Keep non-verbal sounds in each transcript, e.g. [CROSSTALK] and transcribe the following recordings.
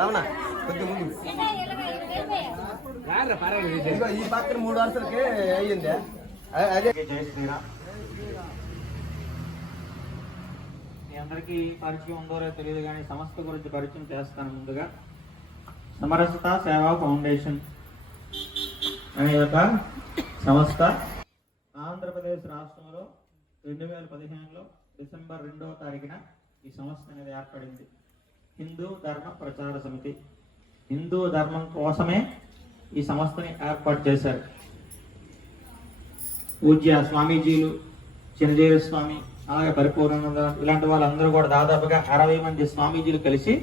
రమణ కొద్ది ముందు. ఈ పక్కన మూడు వరుసలకి అయ్యింది అదే. జై శ్రీరామ్. మీ అందరికీ పరిచయం ఉందో తెలియదు కానీ సంస్థ గురించి పరిచయం చేస్తాను ముందుగా. సమరసత సేవా ఫౌండేషన్. అనే ఒక సంస్థ ఆంధ్రప్రదేశ్ రాష్ట్రంలో రెండు వేల పదిహేనులో డిసెంబర్ రెండవ తారీఖున ఈ సంస్థ అనేది ఏర్పడింది. హిందూ ధర్మ ప్రచార సమితి. హిందూ ధర్మం కోసమే ఈ సంస్థని ఏర్పాటు చేశారు. పూజ్య స్వామీజీలు చిరంజీవి స్వామి అలాగే పరిపూర్ణానంద ఇలాంటి వాళ్ళందరూ కూడా దాదాపుగా అరవై మంది స్వామీజీలు కలిసి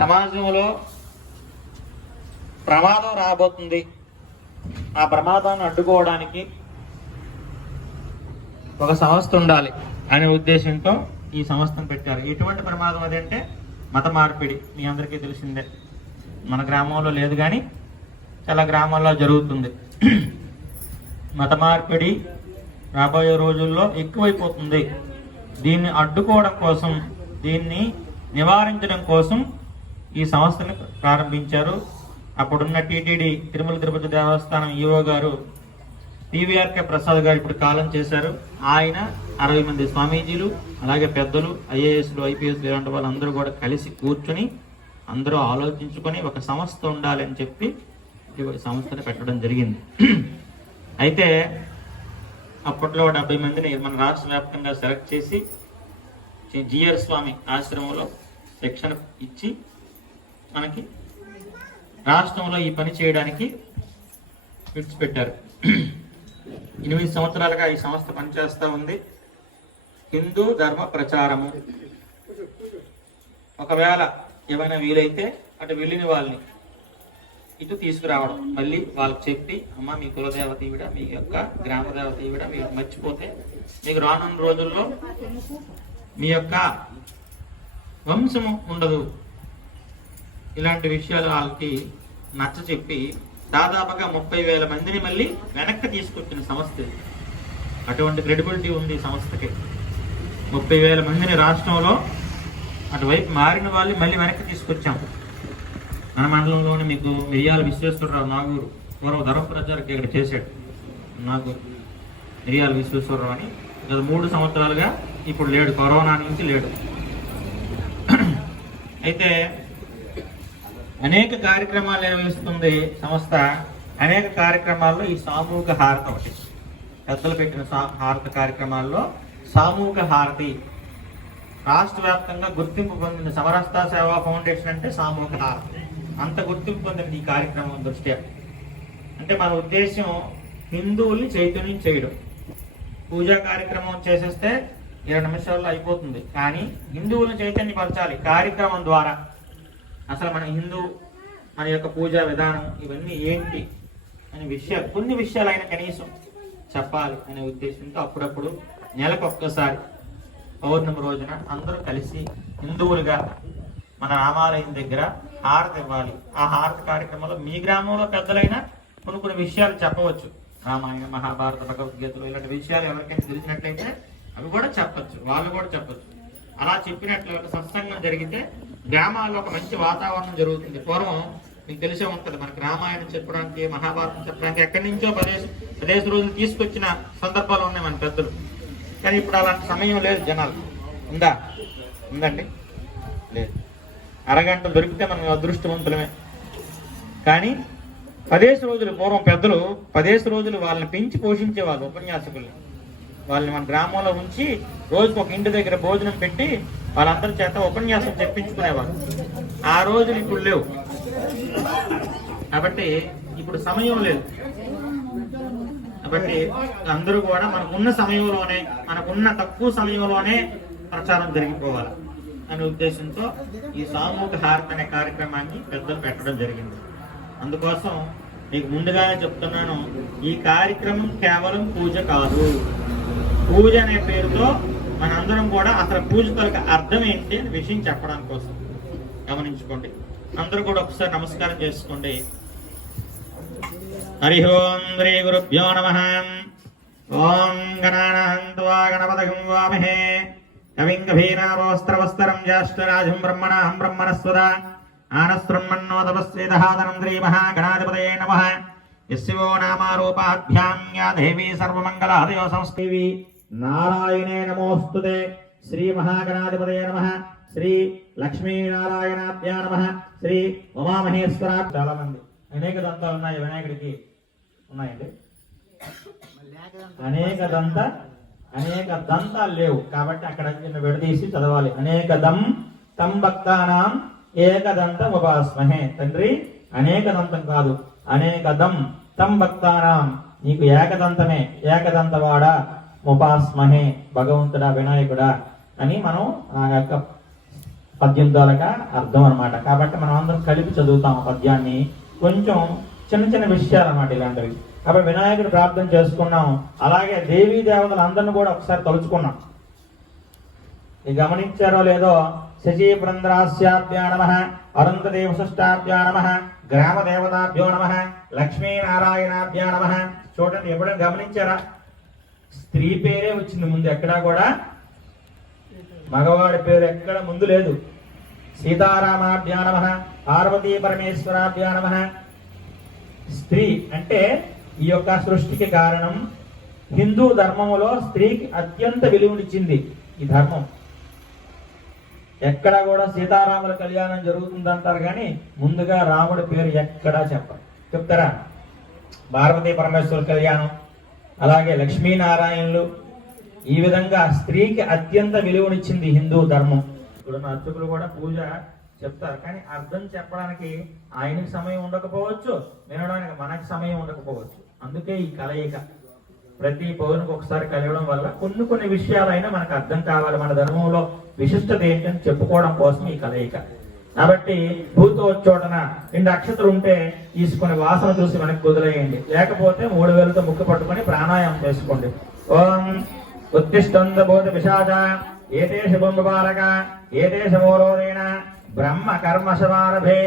సమాజంలో ప్రమాదం రాబోతుంది. ఆ ప్రమాదాన్ని అడ్డుకోవడానికి ఒక సంస్థ ఉండాలి అనే ఉద్దేశంతో ఈ సంస్థను పెట్టారు. ఎటువంటి ప్రమాదం అదంటే మత మార్పిడి. మీ అందరికీ తెలిసిందే. మన గ్రామంలో లేదు కానీ చాలా గ్రామాల్లో జరుగుతుంది. మత మార్పిడి రాబోయే రోజుల్లో ఎక్కువైపోతుంది. దీన్ని అడ్డుకోవడం కోసం దీన్ని నివారించడం కోసం ఈ సంస్థను ప్రారంభించారు. అప్పుడున్న టీటీడీ తిరుమల తిరుపతి దేవస్థానం ఈఓ గారు పివిఆర్కే ప్రసాద్ గారు ఇప్పుడు కాలం చేశారు. ఆయన అరవై మంది స్వామీజీలు అలాగే పెద్దలు ఐఏఎస్లు ఐపీఎస్లు ఇలాంటి వాళ్ళందరూ కూడా కలిసి కూర్చొని అందరూ ఆలోచించుకొని ఒక సంస్థ ఉండాలి అని చెప్పి సంస్థను పెట్టడం జరిగింది. అయితే అప్పట్లో డెబ్బై మందిని మన రాష్ట్ర వ్యాప్తంగా సెలెక్ట్ చేసి జిఆర్ స్వామి ఆశ్రమంలో శిక్షణ ఇచ్చి మనకి రాష్ట్రంలో ఈ పని చేయడానికి విడిచిపెట్టారు. ఎనిమిది సంవత్సరాలుగా ఈ సంస్థ పనిచేస్తూ ఉంది. హిందూ ధర్మ ప్రచారము. ఒకవేళ ఏమైనా వీలైతే అటు వెళ్ళిన వాళ్ళని ఇటు తీసుకురావడం. మళ్ళీ వాళ్ళకి చెప్పి అమ్మ మీ కులదేవత ఈవిడ మీ యొక్క గ్రామదేవత ఈవిడ మీరు మర్చిపోతే మీకు రానున్న రోజుల్లో మీ యొక్క వంశము ఉండదు. ఇలాంటి విషయాలు వాళ్ళకి నచ్చ చెప్పి దాదాపుగా ముప్పై వేల మందిని మళ్ళీ వెనక్కి తీసుకొచ్చిన సంస్థ అటువంటి క్రెడిబిలిటీ ఉంది సంస్థకి. ముప్పై వేల మందిని రాష్ట్రంలో అటువైపు మారిన వాళ్ళు మళ్ళీ వెనక్కి తీసుకొచ్చాం. మన మండలంలోనే మీకు మిరియాల విశ్వేశ్వరరావు నాగూరు పూర్వ ధర్మ ప్రచారకి ఇక్కడ చేశాడు నాగూరు మిరియాల విశ్వేశ్వరరావు అని. గత మూడు సంవత్సరాలుగా ఇప్పుడు లేడు కరోనా నుంచి లేడు. [CLEARS THROAT] అయితే అనేక కార్యక్రమాలు నిర్వహిస్తుంది సంస్థ? అనేక కార్యక్రమాల్లో ఈ సామూహిక హారతి ఒకటి. పెద్దలు పెట్టిన సా- హారతి కార్యక్రమాల్లో సామూహిక హారతి. రాష్ట్ర వ్యాప్తంగా గుర్తింపు పొందిన సమరస్త సేవా ఫౌండేషన్ అంటే సామూహిక హారతి. అంత గుర్తింపు పొందిన ఈ కార్యక్రమం దృష్ట్యా. అంటే మన ఉద్దేశం హిందువుల్ని చైతన్యం చేయడం. పూజా కార్యక్రమం చేసేస్తే ఇరవై నిమిషాల్లో అయిపోతుంది. కానీ హిందువులను చైతన్యపరచాలి. కార్యక్రమం ద్వారా. అసలు మన హిందూ మన యొక్క పూజా విధానం ఇవన్నీ ఏంటి అనే విషయాలు కొన్ని విషయాలైనా కనీసం చెప్పాలి అనే ఉద్దేశంతో అప్పుడప్పుడు నెలకు ఒక్కసారి పౌర్ణమి రోజున అందరూ కలిసి హిందువులుగా మన రామాలయం దగ్గర హారతి ఇవ్వాలి. ఆ హారతి కార్యక్రమంలో మీ గ్రామంలో పెద్దలైనా కొన్ని కొన్ని విషయాలు చెప్పవచ్చు. రామాయణ మహాభారత భగవద్గీతలు ఇలాంటి విషయాలు ఎవరికైనా తెలిసినట్లయితే అవి కూడా చెప్పచ్చు. వాళ్ళు కూడా చెప్పచ్చు. అలా చెప్పినట్లు సత్సంగం జరిగితే గ్రామాల్లో ఒక మంచి వాతావరణం జరుగుతుంది. పూర్వం మీకు తెలిసే ఉంటుంది మనకి రామాయణం చెప్పడానికి మహాభారతం చెప్పడానికి ఎక్కడి నుంచో పదేసి పదేసి రోజులు తీసుకొచ్చిన సందర్భాలు ఉన్నాయి మన పెద్దలు. కానీ ఇప్పుడు అలాంటి సమయం లేదు జనాలు. ఉందా? ఉందండి? లేదు. అరగంట దొరికితే మనం అదృష్టవంతులమే. కానీ పదేసి రోజులు పూర్వం పెద్దలు పదేసి రోజులు వాళ్ళని పెంచి పోషించేవాళ్ళు ఉపన్యాసకుల్ని వాళ్ళని మన గ్రామంలో ఉంచి రోజుకు ఒక ఇంటి దగ్గర భోజనం పెట్టి వాళ్ళందరి చేత ఉపన్యాసం చెప్పించుకునేవారు. ఆ రోజులు ఇప్పుడు లేవు. కాబట్టి ఇప్పుడు సమయం లేదు. కాబట్టి అందరూ కూడా మనకున్న సమయంలోనే మనకున్న తక్కువ సమయంలోనే ప్రచారం జరిగిపోవాలి అనే ఉద్దేశంతో ఈ సామూహిక హారతి అనే కార్యక్రమాన్ని పెద్దలు పెట్టడం జరిగింది. అందుకోసం మీకు ముందుగానే చెప్తున్నాను ఈ కార్యక్రమం కేవలం పూజ కాదు. పూజ అనే పేరుతో మనందరం కూడా అసలు పూజ తొలక అర్థం ఏంటి అని విషయం చెప్పడం కోసం. గమనించుకోండి. అందరూ కూడా ఒకసారి నమస్కారం చేసుకోండి. హరి ఓం శ్రీ గురుభ్యో నమ. ఓం గణానాం త్వా గణపతగం వామహే కవింగభీనావస్త్రవస్త్రం జ్యేష్ఠరాజం బ్రహ్మణాహం బ్రహ్మణస్వదా. ఆనశృణ్మన్నో తపస్వేదహాదనం శ్రీమహాగణాధిపతయే నమః. యశివో నామారూపాభ్యాం యా దేవీ సర్వమంగళాదయో సంస్థివి నారాయణే నమోస్తుతే శ్రీ మహాగణాధిపతయ నమ శ్రీ లక్ష్మీనారాయణాభ్యా నమ శ్రీ ఉమామహేశ్వర చాలా మంది అనేక దంతాలు ఉన్నాయి వినాయకుడికి ఉన్నాయండి. అనేక దంత అనేక దంతాలు లేవు. కాబట్టి అక్కడ చిన్న విడదీసి చదవాలి. అనేక దం తం భక్తానాం ఏకదంత ఉపాస్మహే. తండ్రి అనేక దంతం కాదు. అనేక దం తం భక్తానాం. నీకు ఏకదంతమే ఏకదంతవాడా? ఉపాస్మహే భగవంతుడా వినాయకుడా అని మనం ఆ యొక్క పద్యం తాలూకా అర్థం అనమాట కాబట్టి మనం అందరం కలిపి చదువుతాం పద్యాన్ని. కొంచెం చిన్న చిన్న విషయాలు అన్నమాట ఇలాంటివి. కాబట్టి వినాయకుడు ప్రార్థన చేసుకున్నాం. అలాగే దేవీ దేవతలు అందరిని కూడా ఒకసారి తలుచుకున్నాం. ఇది గమనించారో లేదో? శశీ నమ అరుంధదేవ సృష్టాభ్యా నమ గ్రామ దేవతాభ్యో నమ లక్ష్మీనారాయణాభ్యా నమ. చూడండి ఎప్పుడైనా గమనించారా? స్త్రీ పేరే వచ్చింది ముందు ఎక్కడా కూడా? మగవాడి పేరు ఎక్కడ ముందు లేదు. సీతారామాభ్యా నమ పార్వతీ పరమేశ్వరాభ్యా నమ. స్త్రీ అంటే ఈ యొక్క సృష్టికి కారణం హిందూ ధర్మములో స్త్రీకి అత్యంత విలువనిచ్చింది ఈ ధర్మం. ఎక్కడ కూడా సీతారాముల కళ్యాణం జరుగుతుందంటారు కానీ ముందుగా రాముడి పేరు ఎక్కడా చెప్పరు. చెప్తారా? పార్వతీ పరమేశ్వర కళ్యాణం. అలాగే లక్ష్మీనారాయణులు ఈ విధంగా స్త్రీకి అత్యంత విలువనిచ్చింది హిందూ ధర్మం. ఇప్పుడు అర్చకులు కూడా పూజ చెప్తారు కానీ అర్థం చెప్పడానికి ఆయనకి సమయం ఉండకపోవచ్చు వినడానికి మనకి సమయం ఉండకపోవచ్చు. అందుకే ఈ కలయిక. ప్రతి పౌరునికి ఒకసారి కలవడం వల్ల కొన్ని కొన్ని విషయాలైనా మనకు అర్థం కావాలి. మన ధర్మంలో విశిష్టత ఏంటని చెప్పుకోవడం కోసం ఈ కలయిక. కాబట్టి భూతోచ్చోటన రెండు అక్షతలు ఉంటే తీసుకుని వాసన చూసి మనకి కుదిలేయండి లేకపోతే మూడు వేలతో ముక్కు పట్టుకొని ప్రాణాయామం చేసుకోండి. ఓం ఉత్తిష్టంద బోధ విషాద ఏతే శుభంబాలక ఏతే శమోరోధేన బ్రహ్మ కర్మ సమారభే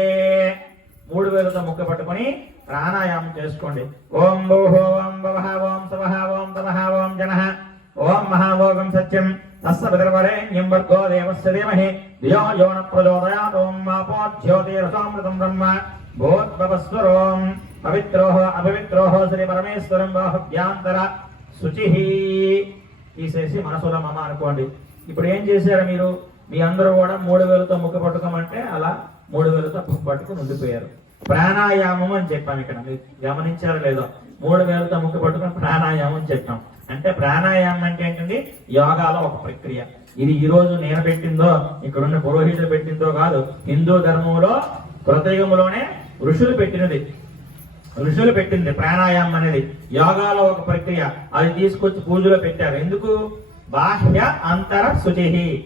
మూడు వేలతో ముక్క పట్టుకొని ప్రాణాయామం చేసుకోండి. ఓం భూహో ఓం భవః ఓం సవహ ఓం తమహ ఓం జన ఓం మహాభోగం సత్యం. తస్స పితృవరేణ్యం వర్గో దేవస్య ధీమహి ధియో యో న ప్రచోదయాత్ ఓం మాపో జ్యోతిరసామృతం బ్రహ్మ భూద్భవస్వరోం పవిత్రోహ అపవిత్రోహ శ్రీ పరమేశ్వరం బాహుభ్యాంతర శుచిః తీసేసి మనసులో మమ అనుకోండి. ఇప్పుడు ఏం చేశారు మీరు? మీ అందరూ కూడా మూడు వేలతో ముక్కు పట్టుకోమంటే అలా మూడు వేలతో ముక్క పట్టుకుని ఉండిపోయారు. ప్రాణాయామం అని చెప్పాం ఇక్కడ. మీరు గమనించారో లేదో? మూడు వేలతో ముక్కు పట్టుకుని ప్రాణాయామం అని చెప్పాం. అంటే ప్రాణాయామం అంటే ఏంటండి? యోగాలో ఒక ప్రక్రియ. ఇది ఈ రోజు నేను పెట్టిందో ఇక్కడున్న పురోహితులు పెట్టిందో కాదు. హిందూ ధర్మంలో కృతయుగంలోనే ఋషులు పెట్టినది. ఋషులు పెట్టింది ప్రాణాయామం అనేది. యోగాలో ఒక ప్రక్రియ. అది తీసుకొచ్చి పూజలో పెట్టారు. ఎందుకు? బాహ్య అంతర శుచిహి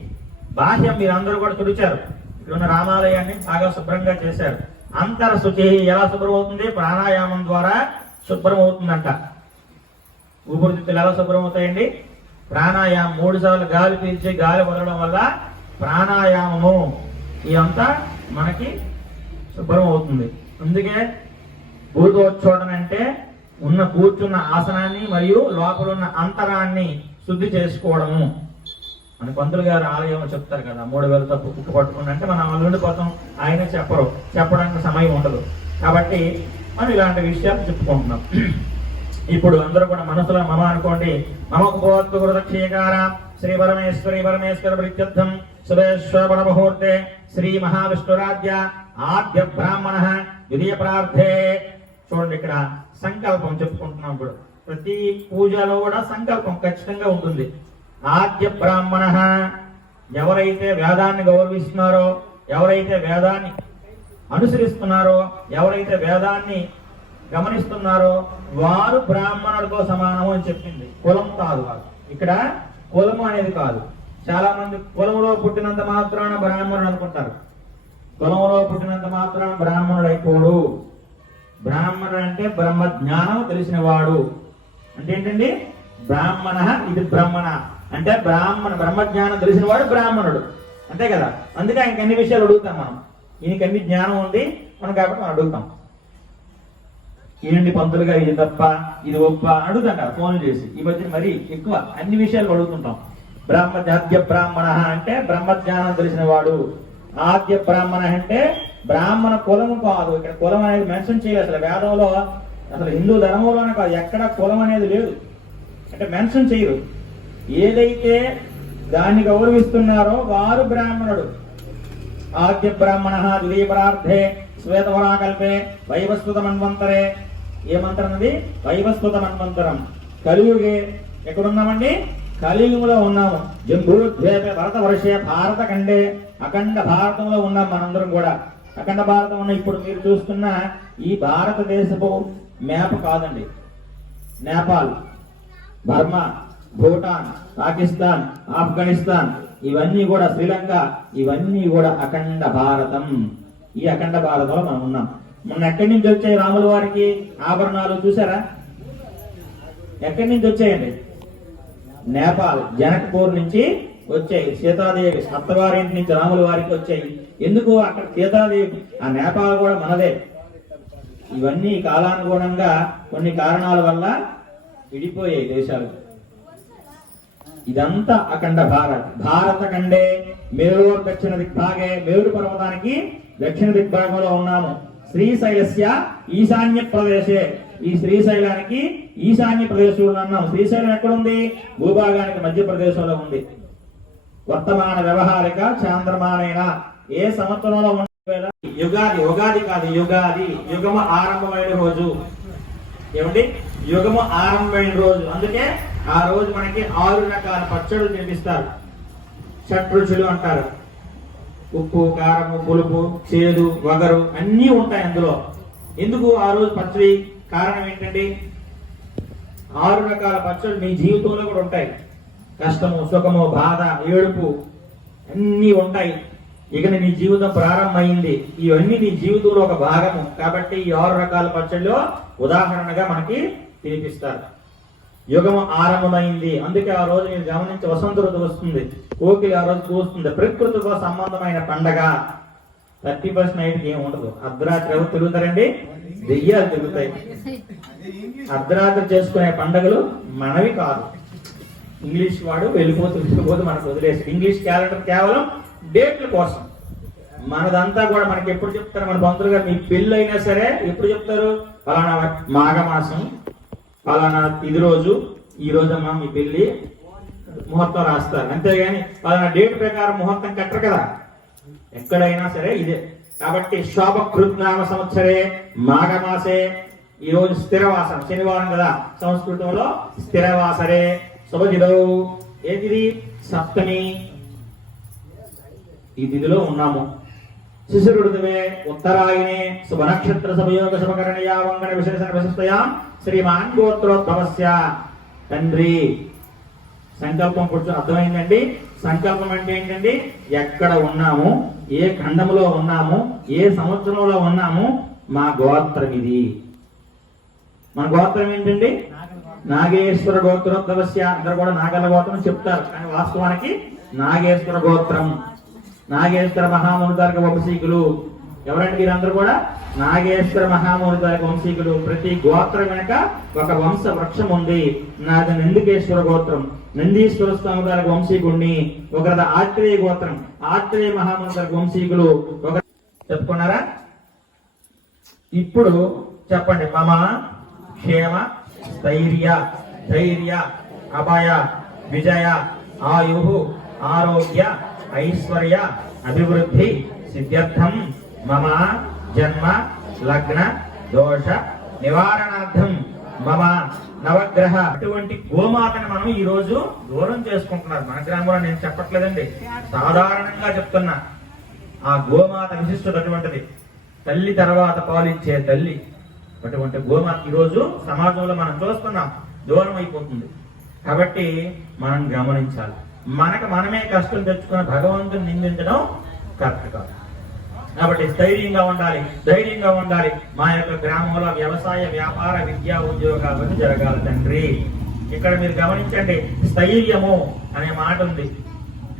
బాహ్యం అందరూ కూడా తుడిచారు. ఇక్కడ ఉన్న రామాలయాన్ని బాగా శుభ్రంగా చేశారు. అంతర శుచి ఎలా శుభ్రం అవుతుంది? ప్రాణాయామం ద్వారా శుభ్రం అవుతుందంట. ఊపిరితిత్తులు ఎలా శుభ్రం అవుతాయండి? ప్రాణాయామం మూడు సార్లు గాలి పీల్చి గాలి వదలడం వల్ల ప్రాణాయామము ఇదంతా మనకి శుభ్రం అవుతుంది. అందుకే భూతోచ్చోడన అంటే ఉన్న కూర్చున్న ఆసనాన్ని మరియు లోపల ఉన్న అంతరాన్ని శుద్ధి చేసుకోవడము. మన పంతులు గారు ఆలయం చెప్తారు కదా మూడు వేలతో బుక్ పట్టుకుని అంటే మనం అల్లుండి కోసం ఆయన చెప్పరు. చెప్పడానికి సమయం ఉండదు. కాబట్టి మనం ఇలాంటి విషయాలు చెప్పుకుంటున్నాం. ఇప్పుడు అందరూ కూడా మనసులో మమ అనుకోండి. మమకు భగవద్గురుదక్షేకార శ్రీ పరమేశ్వరి పరమేశ్వర ప్రత్యర్థం సురేశ్వర ముహూర్తే శ్రీ మహావిష్ణురాజ్య ఆద్య బ్రాహ్మణ ద్వితీయ ప్రార్థే చూడండి ఇక్కడ సంకల్పం చెప్పుకుంటున్నాం ఇప్పుడు. ప్రతి పూజలో కూడా సంకల్పం ఖచ్చితంగా ఉంటుంది. ఆద్య బ్రాహ్మణ ఎవరైతే వేదాన్ని గౌరవిస్తున్నారో ఎవరైతే వేదాన్ని అనుసరిస్తున్నారో ఎవరైతే వేదాన్ని గమనిస్తున్నారో వారు బ్రాహ్మణులతో సమానము అని చెప్పింది. కులం కాదు వారు. ఇక్కడ కులము అనేది కాదు. చాలా మంది కులంలో పుట్టినంత మాత్రాన బ్రాహ్మణుడు అనుకుంటారు. కులంలో పుట్టినంత మాత్రాన బ్రాహ్మణుడు అయిపోడు బ్రాహ్మణుడు అంటే బ్రహ్మ జ్ఞానం తెలిసిన వాడు అంటే ఏంటండి? బ్రాహ్మణ ఇది బ్రహ్మణ. అంటే బ్రాహ్మణ బ్రహ్మజ్ఞానం తెలిసిన వాడు బ్రాహ్మణుడు. అంతే కదా? అందుకే ఆయనకి అన్ని విషయాలు అడుగుతాం మనం. ఈయనకి అన్ని జ్ఞానం ఉంది మనం కాబట్టి మనం అడుగుతాం. ఏంటి పంతులుగా ఇది తప్ప ఇది ఒప్ప అడుగుతాం ఫోన్ చేసి. ఈ మధ్య మరి ఎక్కువ అన్ని విషయాలు అడుగుతుంటాం. బ్రహ్మజాద్య బ్రాహ్మణ అంటే బ్రహ్మజ్ఞానం తెలిసిన వాడు. ఆద్య బ్రాహ్మణ అంటే బ్రాహ్మణ కులము కాదు. ఇక్కడ కులం అనేది మెన్షన్ చేయలేదు అసలు వేదంలో. అసలు హిందూ ధర్మంలోనే కాదు. ఎక్కడ కులం అనేది లేదు. అంటే మెన్షన్ చేయరు. ఏదైతే దాన్ని గౌరవిస్తున్నారో వారు బ్రాహ్మణుడు. ఆద్య బ్రాహ్మణ ద్వీపరార్థే శ్వేతవరాకల్పే వైవస్వత మన్వంతరే ఏ మంత్రం అది వైవస్వత మన్వంతరం కలియుగే ఎక్కడున్నామండి? కలియుగంలో ఉన్నాము. జంబూద్వేప భరత వర్షే భారత ఖండే అఖండ భారతంలో ఉన్నాం మనందరం కూడా. అఖండ భారతం ఉన్న ఇప్పుడు మీరు చూస్తున్న ఈ భారతదేశపు మ్యాప్ కాదండి. నేపాల్ బర్మా భూటాన్ పాకిస్తాన్ ఆఫ్ఘనిస్తాన్ ఇవన్నీ కూడా శ్రీలంక ఇవన్నీ కూడా అఖండ భారతం. ఈ అఖండ భారతంలో మనం ఉన్నాం. మొన్న ఎక్కడి నుంచి వచ్చాయి రాముల వారికి ఆభరణాలు చూసారా? ఎక్కడి నుంచి వచ్చాయండి? నేపాల్ జనక్పూర్ నుంచి వచ్చాయి. సీతాదేవి సత్తవారింటి నుంచి రాముల వారికి వచ్చాయి. ఎందుకు అక్కడ సీతాదేవి? ఆ నేపాల్ కూడా మనదే. ఇవన్నీ కాలానుగుణంగా కొన్ని కారణాల వల్ల విడిపోయాయి దేశాలు. ఇదంతా అఖండ భారత్. భారత కండే మేరూరు దక్షిణ దిగ్భాగే మేరు పర్వతానికి దక్షిణ దిగ్భాగంలో ఉన్నాము. శ్రీశైలస్య ఈశాన్య ప్రదేశే. ఈ శ్రీశైలానికి ఈశాన్య ప్రదేశంలో అన్నాం శ్రీశైలం ఎక్కడుంది? భూభాగానికి మధ్య ప్రదేశంలో ఉంది. వర్తమాన వ్యవహారిక చాంద్రమానైన. ఏ సంవత్సరంలో ఉన్న యుగాది ఉగాది కాదు యుగాది. యుగము ఆరంభమైన రోజు. ఏమండి? యుగము ఆరంభమైన రోజు. అందుకే ఆ రోజు మనకి ఆరు రకాల పచ్చళ్ళు తినిపిస్తారు షట్రుచులు అంటారు. ఉప్పు కారము పులుపు చేదు వగరు అన్నీ ఉంటాయి అందులో. ఎందుకు ఆ రోజు పచ్చడి? కారణం ఏంటండి? ఆరు రకాల పచ్చళ్ళు మీ జీవితంలో కూడా ఉంటాయి. కష్టము సుఖము బాధ ఏడుపు అన్నీ ఉంటాయి. ఇక నీ జీవితం ప్రారంభమైంది. ఇవన్నీ నీ జీవితంలో ఒక భాగము. కాబట్టి ఈ ఆరు రకాల పచ్చళ్ళు ఉదాహరణగా మనకి తినిపిస్తారు. యుగం ఆరంభమైంది. అందుకే ఆ రోజు మీరు గమనించి వసంత ఋతువు వస్తుంది. కోకిలి ఆ రోజు కూస్తుంది ప్రకృతితో సంబంధమైన పండగ. థర్టీ పర్సెంట్ నైట్ ఏం ఉండదు. అర్ధరాత్రి ఎవరు తిరుగుతారండి? దెయ్యాలు తిరుగుతాయి. అర్ధరాత్రి చేసుకునే పండగలు మనవి కాదు. ఇంగ్లీష్ వాడు వెళ్ళిపోతూ వెళ్ళిపోతూ మనకు వదిలేసి ఇంగ్లీష్ క్యాలెండర్ కేవలం డేట్ల కోసం. మనదంతా కూడా మనకి ఎప్పుడు చెప్తారు మన బంధువులు గారు మీ పెళ్ళి అయినా సరే ఎప్పుడు చెప్తారు? ఫలానా మాఘమాసం పలానా ఇది రోజు ఈ రోజమ్మా మీ పెళ్ళి ముహూర్తం రాస్తారు. అంతేగాని పలానా డేట్ ప్రకారం ముహూర్తం కట్టరు కదా. ఎక్కడైనా సరే ఇదే. కాబట్టి శోభకృత్నామ సంవత్సరే మాఘమాసే ఈ రోజు స్థిరవాసం. శనివారం కదా సంస్కృతంలో స్థిరవాసరే. శుభదిదౌ ఏది సప్తమి. ఈ తిథిలో ఉన్నాము. శిశురుడువే ఉత్తరాయణే శుభ నక్షత్ర శుభయోగ శుభకరణయా వంగన విశేషణ విశిష్టయా శ్రీమాన్ గోత్రోద్భవస్య తండ్రి సంకల్పం కూర్చొని అర్థమైందండి. సంకల్పం అంటే ఏంటండి? ఎక్కడ ఉన్నాము? ఏ ఖండంలో ఉన్నాము? ఏ సంవత్సరంలో ఉన్నాము? మా గోత్రం ఇది మన గోత్రం ఏంటండి? నాగేశ్వర గోత్రోద్భవస్య అందరు కూడా నాగల గోత్రం చెప్తారు. కానీ వాస్తవానికి నాగేశ్వర గోత్రం. నాగేశ్వర మహాముని వంశీకులు. ఎవరండి వీరందరూ కూడా? నాగేశ్వర మహాముని వంశీకులు. ప్రతి గోత్రం వెనక ఒక వంశ వృక్షం ఉంది. నాది నందికేశ్వర గోత్రం. నందీశ్వర స్వామి గారి వంశీకుడిని ఒకరిది ఆత్రేయ గోత్రం. ఆత్రేయ మహాముని తారక వంశీకులు ఒక చెప్పుకున్నారా? ఇప్పుడు చెప్పండి. మమ క్షేమ స్థైర్య ధైర్య అభయ విజయ ఆయు ఆరోగ్య ఐశ్వర్య అభివృద్ధి సిద్ధ్యర్థం మమ జన్మ లగ్న దోష నివారణార్థం మమ నవగ్రహ. అటువంటి గోమాతను మనం ఈ రోజు దూరం చేసుకుంటున్నారు. మన గ్రామంలో నేను చెప్పట్లేదండి. సాధారణంగా చెప్తున్నా. ఆ గోమాత విశిష్టత అటువంటిది. తల్లి తర్వాత పాలించే తల్లి. అటువంటి గోమాత ఈరోజు సమాజంలో మనం చూస్తున్నాం. దూరం అయిపోతుంది. కాబట్టి మనం గమనించాలి. మనకు మనమే కష్టం తెచ్చుకున్న భగవంతుని నిందించడం కరెక్ట్ కాదు. కాబట్టి స్థైర్యంగా ఉండాలి ధైర్యంగా ఉండాలి. మా యొక్క గ్రామంలో వ్యవసాయ వ్యాపార విద్యా ఉద్యోగాలు జరగాలి తండ్రి. ఇక్కడ మీరు గమనించండి స్థైర్యము అనే మాట ఉంది.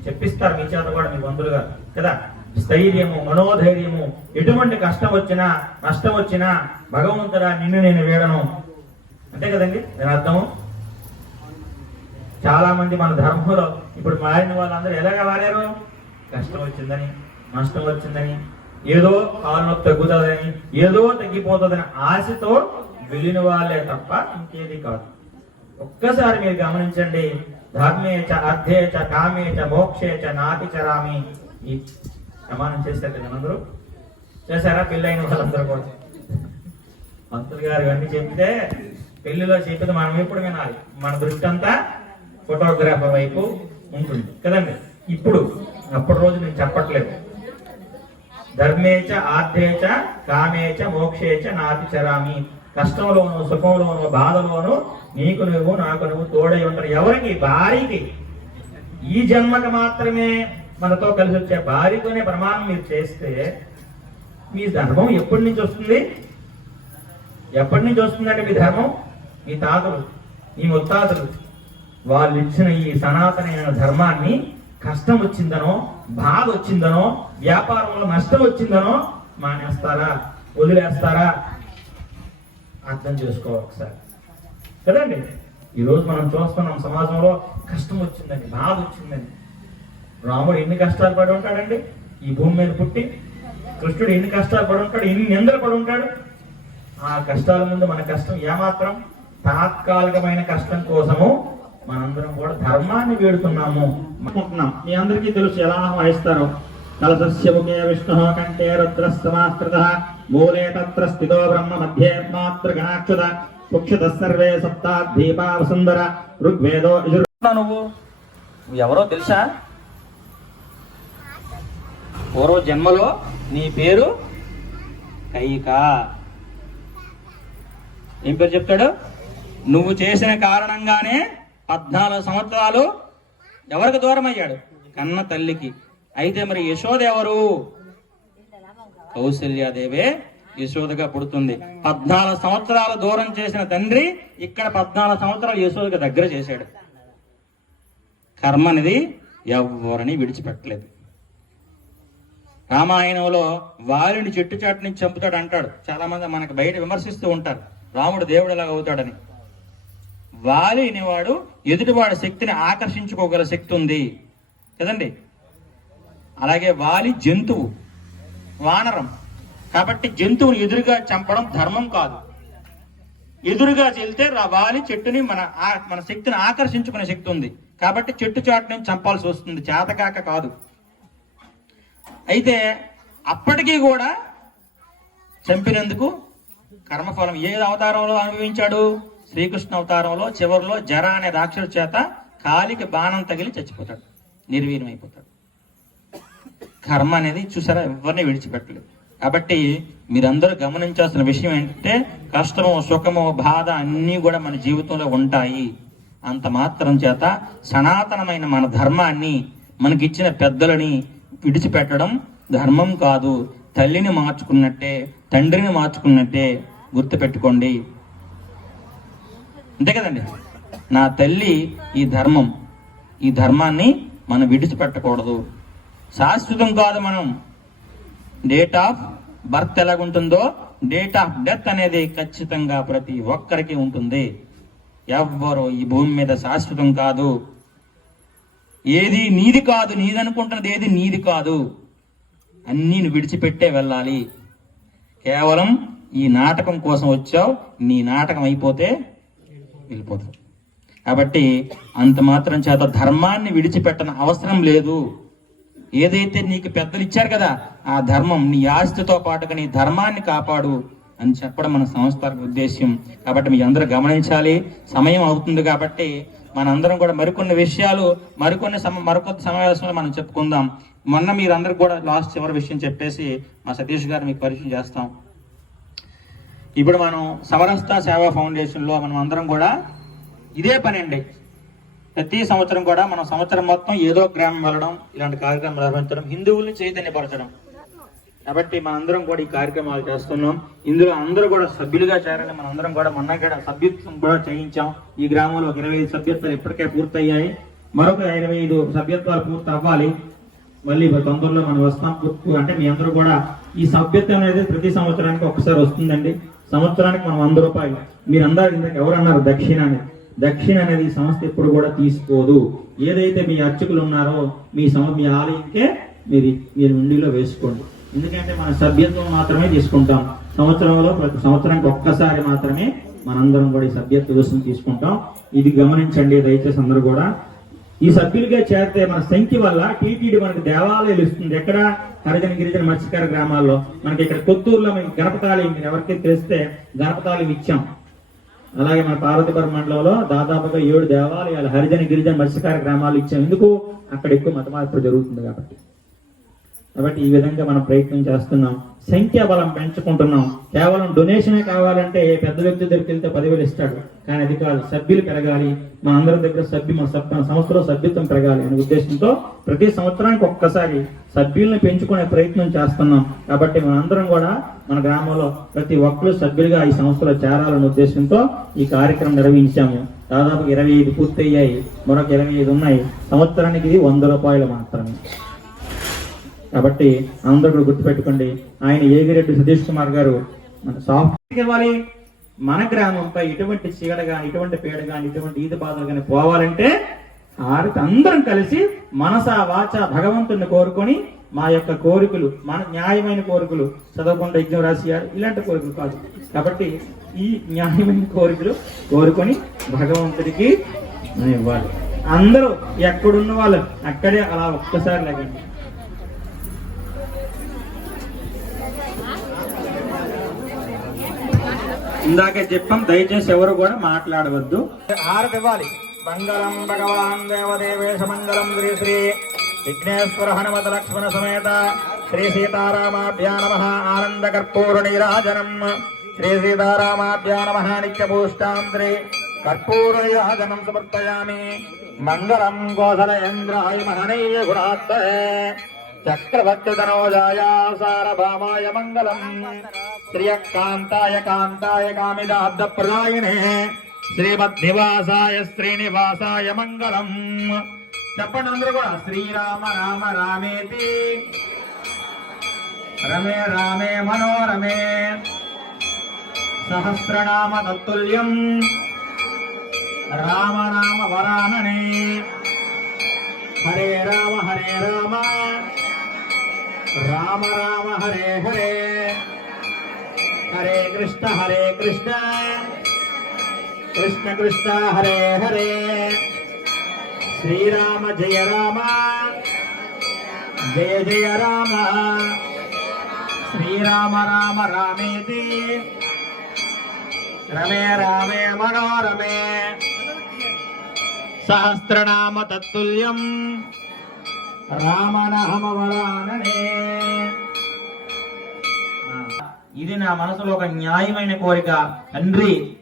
చెప్పిస్తారు మీ చేత కూడా మీ బంధువులుగా కదా? స్థైర్యము మనోధైర్యము. ఎటువంటి కష్టం వచ్చినా నష్టం వచ్చినా భగవంతుడా నిన్ను నేను వేడను. అంతే కదండి? నేను అర్థము? చాలా మంది మన ధర్మంలో ఇప్పుడు మారిన వాళ్ళందరూ ఎలాగ మారారు కష్టం వచ్చిందని నష్టం వచ్చిందని ఏదో కాలు నొప్పి తగ్గుతుందని ఏదో తగ్గిపోతుందని ఆశతో వెళ్ళిన వాళ్ళే తప్ప ఇంకేది కాదు. ఒక్కసారి మీరు గమనించండి ధర్మే చ అర్థే చ కామే చ మోక్షే చ నాతి చరామి ఈ ప్రమాణం చేశారు కదా అందరూ? చేశారా? పెళ్ళైన వాళ్ళందరూ కూడా. మంత్రులు గారు ఇవన్నీ చెప్తే పెళ్ళిలో చెప్పేది మనం ఎప్పుడు వినాలి? మన దృష్టి అంతా ఫోటోగ్రాఫర్ వైపు ఉంటుంది. కదండి? ఇప్పుడు అప్పటి రోజు నేను చెప్పట్లేదు. ధర్మేచ ఆర్థేచ కామేచ మోక్షేచ నాతి చరామి. కష్టంలోను సుఖంలోను బాధలోను నీకు నువ్వు నాకు నువ్వు తోడై ఉంటారు. ఎవరికి? భార్యకి. ఈ జన్మకు మాత్రమే మనతో కలిసి వచ్చే భార్యతోనే ప్రమాణం మీరు చేస్తే మీ ధర్మం ఎప్పటి నుంచి వస్తుంది? ఎప్పటి నుంచి వస్తుందంటే మీ ధర్మం? మీ తాతలు మీ ముత్తాతలు. వాళ్ళు ఇచ్చిన ఈ సనాతనమైన ధర్మాన్ని కష్టం వచ్చిందనో బాధ వచ్చిందనో వ్యాపారంలో నష్టం వచ్చిందనో మానేస్తారా? వదిలేస్తారా? అర్థం చేసుకోవాలి ఒకసారి. కదండి? ఈరోజు మనం చూస్తున్నాం సమాజంలో కష్టం వచ్చిందని బాధ వచ్చిందని. రాముడు ఎన్ని కష్టాలు పడి ఉంటాడండి? ఈ భూమి మీద పుట్టి కృష్ణుడు ఎన్ని కష్టాలు పడి ఉంటాడు? ఎన్ని నిందలు పడి ఉంటాడు? ఆ కష్టాల ముందు మన కష్టం ఏమాత్రం తాత్కాలికమైన కష్టం కోసము మనందరం కూడా ధర్మాన్ని వేడుతున్నాము. అనుకుంటున్నాం. మీ అందరికీ తెలుసు ఎలా వహిస్తారో కలసస్యముఖే విష్ణు కంటే రుద్రస్తమాస్కృత మూలే తత్ర స్థితో బ్రహ్మ మధ్యే మాత్ర గణాక్షుత సుక్షిత సర్వే సప్తా దీపా వసుందర ఋగ్వేదో నువ్వు నువ్వు? ఎవరో తెలుసా? పూర్వ జన్మలో నీ పేరు కైక. ఏం పేరు చెప్తాడు? నువ్వు చేసిన కారణంగానే పద్నాలుగు సంవత్సరాలు ఎవరికి దూరం అయ్యాడు కన్న తల్లికి. అయితే మరి యశోద ఎవరు? కౌశల్యాదేవే యశోదగా పుడుతుంది. పద్నాలుగు సంవత్సరాలు దూరం చేసిన తండ్రి ఇక్కడ పద్నాలుగు సంవత్సరాలు యశోదకి దగ్గర చేశాడు. కర్మ అనేది ఎవరిని విడిచిపెట్టలేదు. రామాయణంలో వాలిని చెట్టు చాటుని చంపుతాడు అంటాడు. చాలా మంది మనకు బయట విమర్శిస్తూ ఉంటారు. రాముడు దేవుడు ఎలాగ అవుతాడని. వాలి అనేవాడు ఎదుటివాడి శక్తిని ఆకర్షించుకోగల శక్తి ఉంది. కదండి? అలాగే వాలి జంతువు వానరం. కాబట్టి జంతువుని ఎదురుగా చంపడం ధర్మం కాదు. ఎదురుగా చెల్తే వాలి చెట్టుని మన ఆ- మన శక్తిని ఆకర్షించుకునే శక్తి ఉంది. కాబట్టి చెట్టు చాటు నుంచి చంపాల్సి వస్తుంది. చేతకాక కాదు. అయితే అప్పటికీ కూడా చంపినందుకు కర్మఫలం ఏ అవతారంలో అనుభవించాడు? శ్రీకృష్ణ అవతారంలో చివరిలో జర అనే రాక్షసు చేత కాలికి బాణం తగిలి చచ్చిపోతాడు. నిర్వీర్యం కర్మ అనేది చూసారా ఎవరిని విడిచిపెట్టలేదు. కాబట్టి మీరందరూ గమనించాల్సిన విషయం ఏంటంటే కష్టము సుఖము బాధ అన్నీ కూడా మన జీవితంలో ఉంటాయి. అంత మాత్రం చేత సనాతనమైన మన ధర్మాన్ని మనకిచ్చిన పెద్దలని విడిచిపెట్టడం ధర్మం కాదు. తల్లిని మార్చుకున్నట్టే తండ్రిని మార్చుకున్నట్టే గుర్తుపెట్టుకోండి. అంతే కదండి. నా తల్లి ఈ ధర్మం ఈ ధర్మాన్ని మనం విడిచిపెట్టకూడదు. శాశ్వతం కాదు మనం. డేట్ ఆఫ్ బర్త్ ఎలాగుంటుందో డేట్ ఆఫ్ డెత్ అనేది ఖచ్చితంగా ప్రతి ఒక్కరికి ఉంటుంది. ఎవ్వరు ఈ భూమి మీద శాశ్వతం కాదు. ఏది నీది కాదు నీదనుకుంటున్నది ఏది నీది కాదు. అన్నీ నువ్వు విడిచిపెట్టే వెళ్ళాలి. కేవలం ఈ నాటకం కోసం వచ్చావు నీ నాటకం అయిపోతే వెళ్ళిపోతారు. కాబట్టి అంత మాత్రం చేత ధర్మాన్ని విడిచిపెట్టని అవసరం లేదు. ఏదైతే నీకు పెద్దలు ఇచ్చారు కదా ఆ ధర్మం నీ ఆస్తితో పాటుగా నీ ధర్మాన్ని కాపాడు అని చెప్పడం మన సంస్థ ఉద్దేశ్యం. కాబట్టి మీ అందరూ గమనించాలి. సమయం అవుతుంది కాబట్టి మనందరం కూడా మరికొన్ని విషయాలు మరికొన్ని సమ మరికొంత సమావేశంలో మనం చెప్పుకుందాం. మొన్న మీరందరూ కూడా లాస్ట్ చివరి విషయం చెప్పేసి మా సతీష్ గారు మీకు పరిచయం చేస్తాం. ఇప్పుడు మనం సవరస్త సేవా ఫౌండేషన్లో మనం అందరం కూడా ఇదే పని అండి. ప్రతి సంవత్సరం కూడా మనం సంవత్సరం మొత్తం ఏదో గ్రామం వెళ్ళడం ఇలాంటి కార్యక్రమాలు నిర్వహించడం హిందువుల్ని చైతన్యపరచడం. కాబట్టి మనందరం కూడా ఈ కార్యక్రమాలు చేస్తున్నాం. ఇందులో అందరూ కూడా సభ్యులుగా చేరాలి మనందరం కూడా మొన్న కూడా సభ్యత్వం కూడా చేయించాం. ఈ గ్రామంలో ఒక ఇరవై ఐదు సభ్యత్వాలు ఇప్పటికే పూర్తయ్యాయి. మరొక ఇరవై ఐదు సభ్యత్వాలు పూర్తి అవ్వాలి మళ్ళీ తొందరలో మనం వస్తాం. పూర్తి అంటే మీ అందరూ కూడా ఈ సభ్యత్వం అనేది ప్రతి సంవత్సరానికి ఒకసారి వస్తుందండి. సంవత్సరానికి మనం వంద రూపాయలు. మీరందరూ ఇందాక ఎవరన్నారు దక్షిణ అని? దక్షిణ అనేది సంస్థ ఎప్పుడు కూడా తీసుకోదు. ఏదైతే మీ అర్చకులు ఉన్నారో మీ సమ మీ ఆలయంకే మీరు మీరు ఉండిలో వేసుకోండి. ఎందుకంటే మన సభ్యత్వం మాత్రమే తీసుకుంటాం. సంవత్సరంలో ప్రతి సంవత్సరానికి ఒక్కసారి మాత్రమే మనందరం కూడా ఈ సభ్యత్వ దోషం తీసుకుంటాం. ఇది గమనించండి దయచేసి అందరూ కూడా. ఈ సభ్యులుగా చేరితే మన సంఖ్య వల్ల టీటీడీ మనకి దేవాలయాలు ఇస్తుంది. ఎక్కడ? హరిజన గిరిజన మత్స్యకార గ్రామాల్లో. మనకి ఇక్కడ కొత్తూరులో మనకి గణపతాలయం ఎవరికి తెలిస్తే గణపతాలయం ఇచ్చాం. అలాగే మన పార్వతీపురం మండలంలో దాదాపుగా ఏడు దేవాలయాలు హరిజన గిరిజన మత్స్యకార గ్రామాలు ఇచ్చాం. ఎందుకు? అక్కడ ఎక్కువ మతమార్పు జరుగుతుంది కాబట్టి. కాబట్టి ఈ విధంగా మనం ప్రయత్నం చేస్తున్నాం. సంఖ్యా బలం పెంచుకుంటున్నాం. కేవలం డొనేషనే కావాలంటే ఏ పెద్ద వ్యక్తి దగ్గరికి వెళ్తే పదివేలు ఇస్తాడు. కానీ అది కాదు సభ్యులు పెరగాలి. మన అందరి దగ్గర సభ్యు మా సభ్య మన సంస్థలో సభ్యత్వం పెరగాలి అనే ఉద్దేశంతో ప్రతి సంవత్సరానికి ఒక్కసారి సభ్యుల్ని పెంచుకునే ప్రయత్నం చేస్తున్నాం. కాబట్టి మనందరం కూడా మన గ్రామంలో ప్రతి ఒక్కరు సభ్యులుగా ఈ సంస్థలో చేరాలనే ఉద్దేశంతో ఈ కార్యక్రమం నిర్వహించాము. దాదాపు ఇరవై ఐదు పూర్తయ్యాయి. మరొక ఇరవై ఐదు ఉన్నాయి. సంవత్సరానికి ఇది వంద రూపాయలు మాత్రమే. కాబట్టి అందరూ కూడా గుర్తుపెట్టుకోండి. ఆయన ఏగిరెడ్డి సతీష్ కుమార్ గారు మన సాఫ్ట్ ఇవ్వాలి. మన గ్రామంపై ఇటువంటి చీడ కానీ ఇటువంటి పీడ కానీ ఇటువంటి ఈత బాధలు కానీ పోవాలంటే ఆడికి అందరం కలిసి మనస వాచ భగవంతుని కోరుకొని మా యొక్క కోరికలు మన న్యాయమైన కోరికలు చదవకుండా యజ్ఞం రాసియారు. ఇలాంటి కోరికలు కాదు. కాబట్టి ఈ న్యాయమైన కోరికలు కోరుకొని భగవంతుడికి మనం ఇవ్వాలి. అందరూ ఎక్కడున్న వాళ్ళు అక్కడే అలా ఒక్కసారి లేకండి ఇందాకే చెప్పాం దయచేసి ఎవరు కూడా మాట్లాడవద్దు. హారతి ఇవ్వాలి మంగళం భగవాన్ దేవదేవేశ మంగళం శ్రీ శ్రీ విఘ్నేశ్వర హనుమత లక్ష్మణ సమేత శ్రీ సీతారామాభ్యా నమ ఆనంద కర్పూర నీరాజనం. శ్రీ సీతారామాభ్యా నమ నిత్యభూష్టాం కర్పూర నీరాజనం సమర్పయామి. మంగళం గోధలేంద్రాయ మహనీయ గుణాత్మహే చక్రవర్తి సారభామాయ మంగళం శ్రియకాంతాయ కాంతాయ కామిదాబ్ద ప్రదాయినే శ్రీమద్నివాసాయ శ్రీనివాసాయ మంగళం చెప్పండి అందరూ కూడా శ్రీరామ రామ రామేతి। రమే రామే మనోరమే। సహస్రనామ తత్తుల్యం। రామ రామ వరాననే। హరే రామ హరే రామ। రామ రామ హరే హరే. హరే కృష్ణ హరే కృష్ణ. కృష్ణ కృష్ణ హరే హరే. శ్రీరామ జయ రామ. జయ జయ రామ. శ్రీరామ రామ రామేతి. రమే రామే మనోరమే. సహస్రనామ తత్తుల్యం. రామనామ ఇది నా మనసులో ఒక న్యాయమైన కోరిక. తండ్రి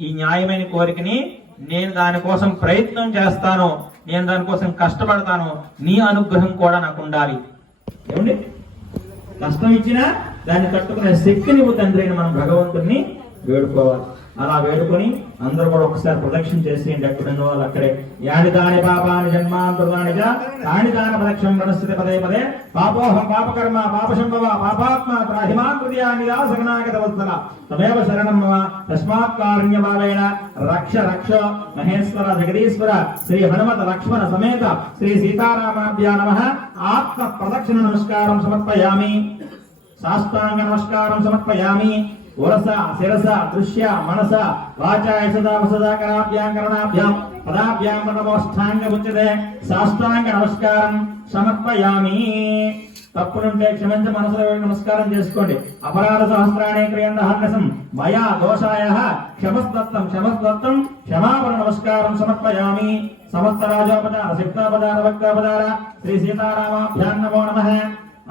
ఈ న్యాయమైన కోరికని నేను దానికోసం ప్రయత్నం చేస్తాను. నేను దానికోసం కష్టపడతాను. నీ అనుగ్రహం కూడా నాకు ఉండాలి. ఏమండి? కష్టం ఇచ్చినా దాన్ని తట్టుకునే శక్తిని తండ్రి అని మనం భగవంతుడిని వేడుకోవాలి. అలా వేడుకొని అందరూ కూడా ఒకసారి ప్రదక్షిణ చేసి ఎక్కడున్న వాళ్ళు అక్కడే. యాని దాని పాపాని జన్మాంతరానిజ దాని దాన ప్రదక్షిణ మనస్థితి పదే పదే. పాపోహం పాపకర్మ పాపశంభవ పాపాత్మ త్రాహిమాన్ హృదయాన్ని సగనాగత తమేవ శరణం మమ. తస్మాత్ కారుణ్యభావేన రక్ష రక్ష. మహేశ్వర జగదీశ్వర. శ్రీ హనుమత లక్ష్మణ సమేత. శ్రీ సీతారామాభ్యా నమ. ఆత్మ ప్రదక్షిణ నమస్కారం సమర్పయామి. సాష్టాంగ నమస్కారం సమర్పయామి. ఉరస శిరస దృశ్య మనస వాచాయసదాభ్యాంకరణాభ్యాం పదాభ్యాం నమోష్టాంగ ఉచ్యతే సాష్టాంగ నమస్కారం సమర్పయామి. తప్పులుంటే క్షమించి మనసులో నమస్కారం చేసుకోండి. అపరాధ సహస్రాణే క్రియంద హర్నసం మయా దోషాయ క్షమస్తత్వం క్షమస్తత్వం క్షమాపణ నమస్కారం సమర్పయామి. సమస్త రాజోపచార సిక్తాపచార భక్తాపచార శ్రీ సీతారామాభ్యాం నమో నమః.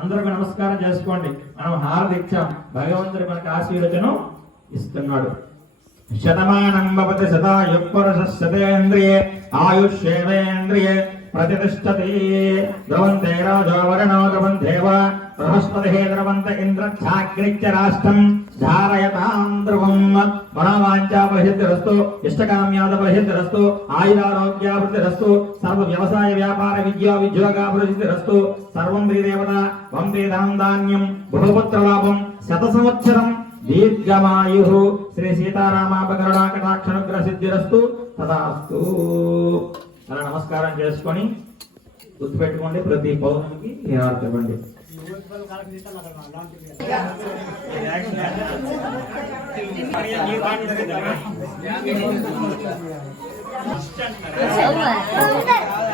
అందరూ నమస్కారం చేసుకోండి. మనం హారతి ఇచ్చాం. భగవంతుడు మనకు ఆశీర్వచనం ఇస్తున్నాడు. శతమానం భవతి శతాయుఃపురుష శతేంద్రియే ఆయుష్యేవేంద్రియే ప్రతిష్టతి. ధ్రువంతే రాజో బృహస్పతి ద్రవంత ఇంద్రఛాగ్నిత్య రాష్ట్రం ధారయతాం ధ్రువం మనోవాంఛాపరిహిద్ధిరస్తు ఇష్టకామ్యాదపరిహిద్ధిరస్తు ఆయురారోగ్యాభివృద్ధిరస్తు సర్వ వ్యవసాయ వ్యాపార విద్యా విద్యోగాభివృద్ధిరస్తు సర్వం శ్రీదేవత వం శ్రీధనం ధాన్యం బహుపుత్రలాభం శత సంవత్సరం దీర్ఘమాయు. శ్రీ సీతారామాపకరుణాకటాక్షనుగ్ర సిద్ధిరస్తు తదాస్తు. అలా నమస్కారం చేసుకొని గుర్తుపెట్టుకోండి ప్రతి పౌరునికి ఈ హారతి ఇవ్వండి Super.